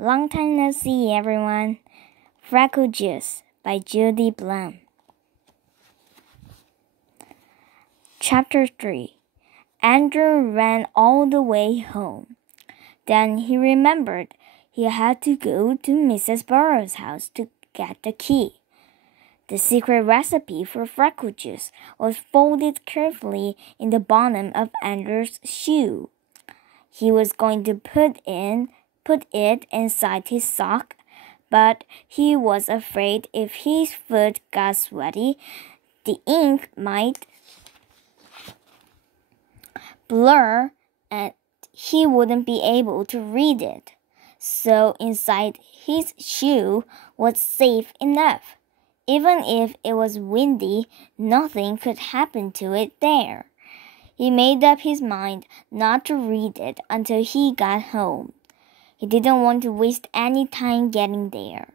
long time no see, everyone. Freckle Juice by Judy Blume. Chapter 3. Andrew ran all the way home. Then he remembered he had to go to Mrs. Burrow's house to get the key. The secret recipe for freckle juice was folded carefully in the bottom of Andrew's shoe. He was going to put it inside his sock, but he was afraid if his foot got sweaty, the ink might blur and he wouldn't be able to read it. So inside his shoe was safe enough. Even if it was windy, nothing could happen to it there. He made up his mind not to read it until he got home. He didn't want to waste any time getting there.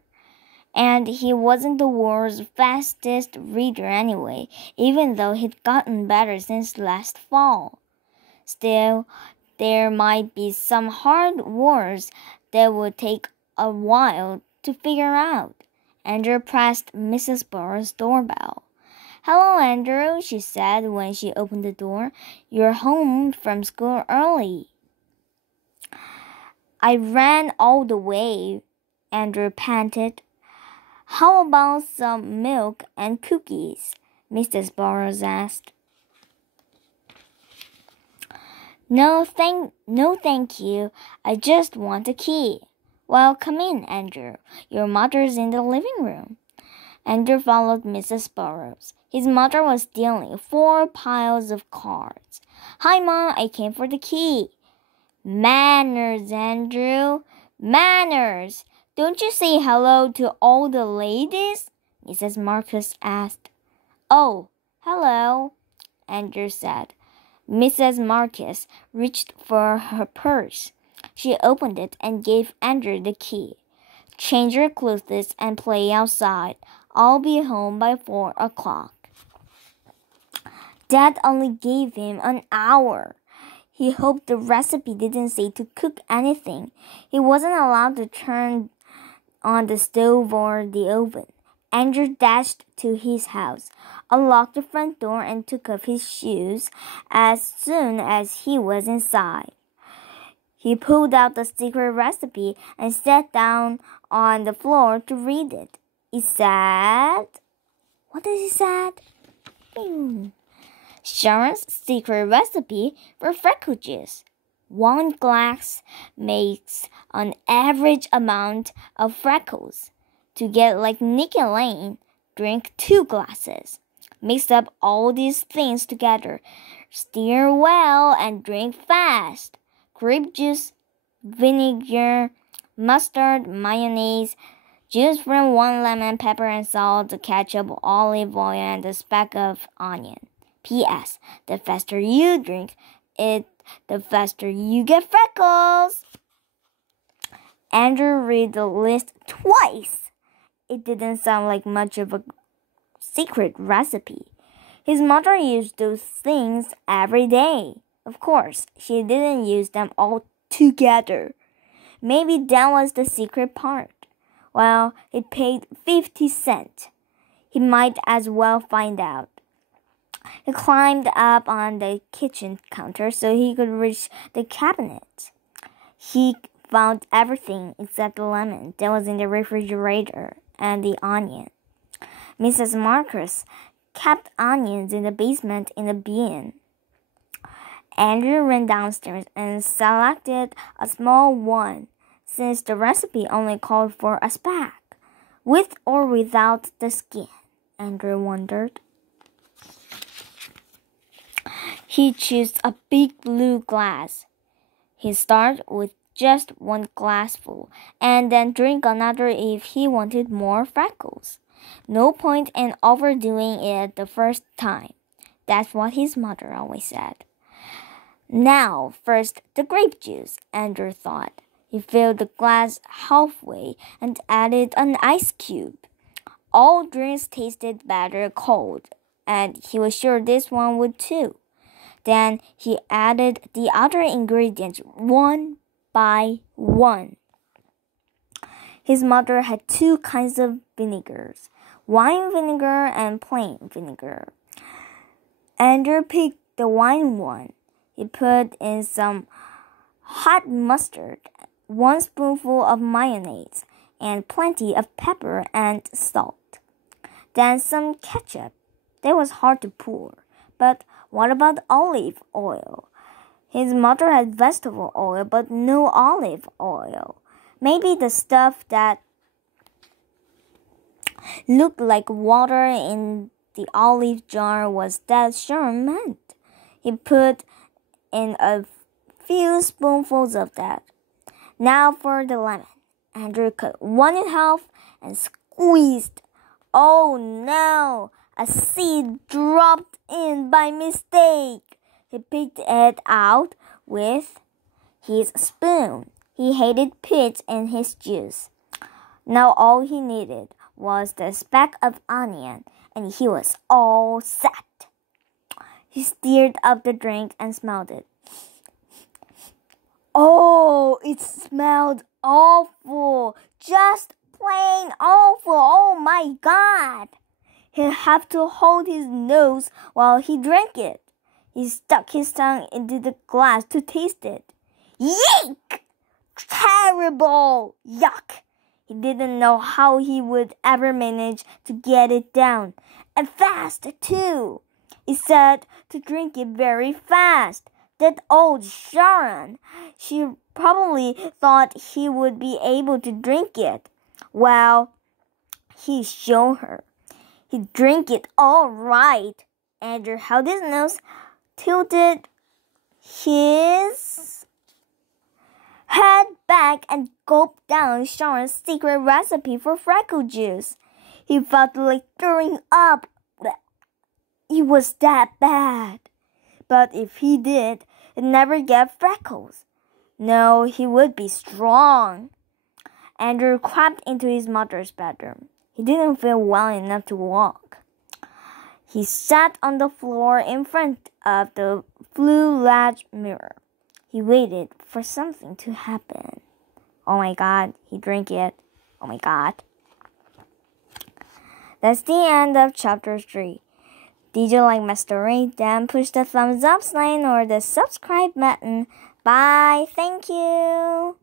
And he wasn't the world's fastest reader anyway, even though he'd gotten better since last fall. Still, there might be some hard words that would take a while to figure out. Andrew pressed Mrs. Burrow's doorbell. "Hello, Andrew," she said when she opened the door. "You're home from school early." "I ran all the way," Andrew panted. "How about some milk and cookies?" Mrs. Burrows asked. No, thank you. I just want a key." "Well, come in, Andrew. Your mother's in the living room." Andrew followed Mrs. Burrows. His mother was dealing 4 piles of cards. "Hi, Mom, I came for the key." "Manners, Andrew. Manners. Don't you say hello to all the ladies?" Mrs. Marcus asked. "Oh, hello," Andrew said. Mrs. Marcus reached for her purse. She opened it and gave Andrew the key. "Change your clothes and play outside. I'll be home by 4 o'clock." Dad only gave him an hour. He hoped the recipe didn't say to cook anything. He wasn't allowed to turn on the stove or the oven. Andrew dashed to his house, unlocked the front door, and took off his shoes as soon as he was inside. He pulled out the secret recipe and sat down on the floor to read it. It said, what does it say? Sharon's secret recipe for freckle juice. 1 glass makes an average amount of freckles. To get like Nick and Lane, drink 2 glasses. Mix up all these things together. Stir well and drink fast. Grape juice, vinegar, mustard, mayonnaise, juice from 1 lemon, pepper and salt, ketchup, olive oil, and a speck of onion. P.S. The faster you drink it, the faster you get freckles. Andrew read the list twice. It didn't sound like much of a secret recipe. His mother used those things every day. Of course, she didn't use them all together. Maybe that was the secret part. Well, he paid 50 cents. He might as well find out. He climbed up on the kitchen counter so he could reach the cabinet. He found everything except the lemon that was in the refrigerator and the onion. Mrs. Marcus kept onions in the basement in a bin. Andrew ran downstairs and selected a small one, since the recipe only called for a speck. With or without the skin, Andrew wondered. He chose a big blue glass. He started with just 1 glassful, and then drink another if he wanted more freckles. No point in overdoing it the first time. That's what his mother always said. Now, first the grape juice, Andrew thought. He filled the glass halfway and added an ice cube. All drinks tasted better cold, and he was sure this one would too. Then he added the other ingredients one by one. His mother had two kinds of vinegars, wine vinegar and plain vinegar. Andrew picked the wine one. He put in some hot mustard, 1 spoonful of mayonnaise, and plenty of pepper and salt. Then some ketchup. That was hard to pour. But what about olive oil? His mother had vegetable oil, but no olive oil. Maybe the stuff that looked like water in the olive jar was that Sharon meant. He put in a few spoonfuls of that. Now for the lemon. Andrew cut one in half and squeezed. Oh no! A seed dropped in by mistake. He picked it out with his spoon. He hated pits in his juice. Now all he needed was the speck of onion, and he was all set. He stirred up the drink and smelled it. Oh, it smelled awful. Just plain awful. Oh my God. He'd have to hold his nose while he drank it. He stuck his tongue into the glass to taste it. Yeek! Terrible! Yuck! He didn't know how he would ever manage to get it down. And fast, too. He said to drink it very fast. That old Sharon. She probably thought he would be able to drink it. Well, he showed her. He'd drink it all right. Andrew held his nose, tilted his head back, and gulped down Sharon's secret recipe for freckle juice. He felt like throwing up. It was that bad. But if he did, he'd never get freckles. No, he would be strong. Andrew crept into his mother's bedroom. He didn't feel well enough to walk. He sat on the floor in front of the blue latch mirror. He waited for something to happen. Oh my God, he drank it. Oh my God. That's the end of chapter 3. Did you like my story? Then push the thumbs up sign or the subscribe button. Bye. Thank you.